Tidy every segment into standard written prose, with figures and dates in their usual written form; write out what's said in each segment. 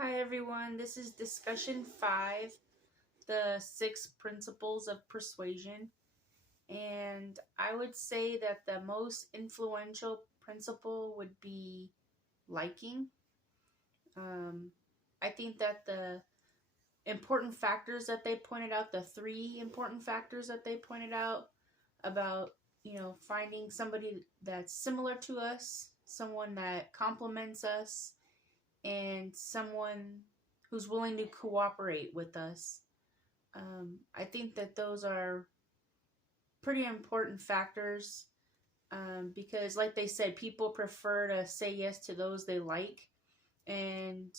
Hi everyone, this is discussion 5, the 6 principles of persuasion. And I would say that the most influential principle would be liking. Um, I think that the important factors that they pointed out, the 3 important factors that they pointed out about, finding somebody that's similar to us, someone that complements us, and someone who's willing to cooperate with us. I think that those are pretty important factors because, like they said, people prefer to say yes to those they like. And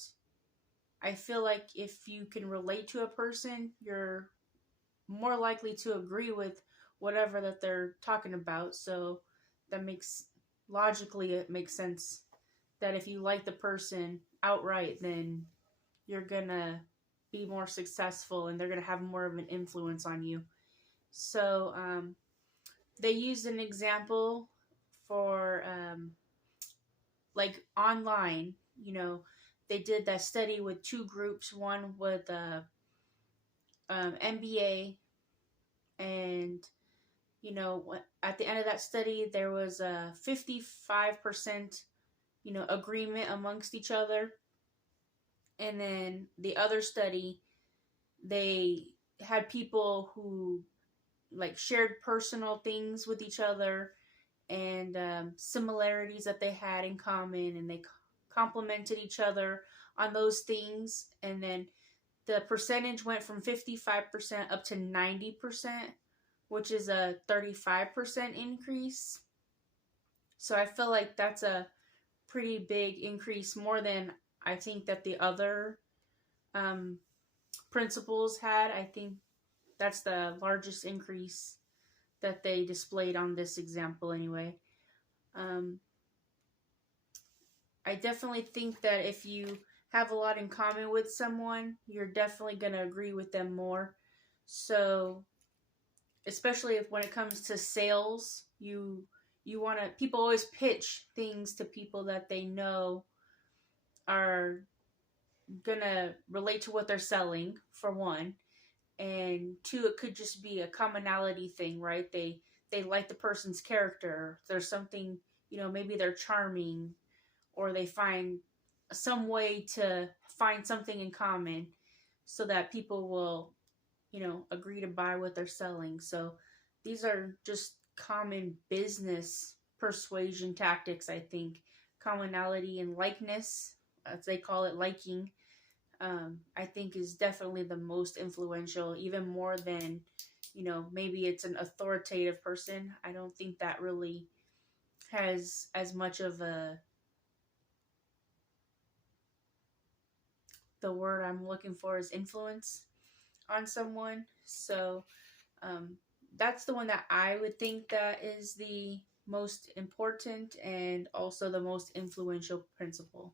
I feel like if you can relate to a person, you're more likely to agree with whatever that they're talking about. So that makes logically it makes sense that if you like the person outright, then you're gonna be more successful and they're gonna have more of an influence on you. So they used an example for like online. They did that study with 2 groups, one with MBA, and at the end of that study there was a 55% agreement amongst each other, and then the other study they had people who like shared personal things with each other and similarities that they had in common, and they complemented each other on those things. And then the percentage went from 55% up to 90%, which is a 35% increase. So I feel like that's a pretty big increase, more than I think that the other um, principles had. I think that's the largest increase that they displayed on this example, anyway. Um, I definitely think that if you have a lot in common with someone, you're definitely going to agree with them more. So, especially if when it comes to sales, you want to people always pitch things to people that they know are going to relate to what they're selling, for one. And two, it could just be a commonality thing, right? They like the person's character. There's something, maybe they're charming, or they find some way to find something in common so that people will, agree to buy what they're selling. So these are just common business persuasion tactics, I think. Commonality and likeness, as they call it, liking, I think is definitely the most influential, even more than, maybe it's an authoritative person. I don't think that really has as much of the word I'm looking for is influence on someone. So um, that's the one that I would think that is the most important and also the most influential principle.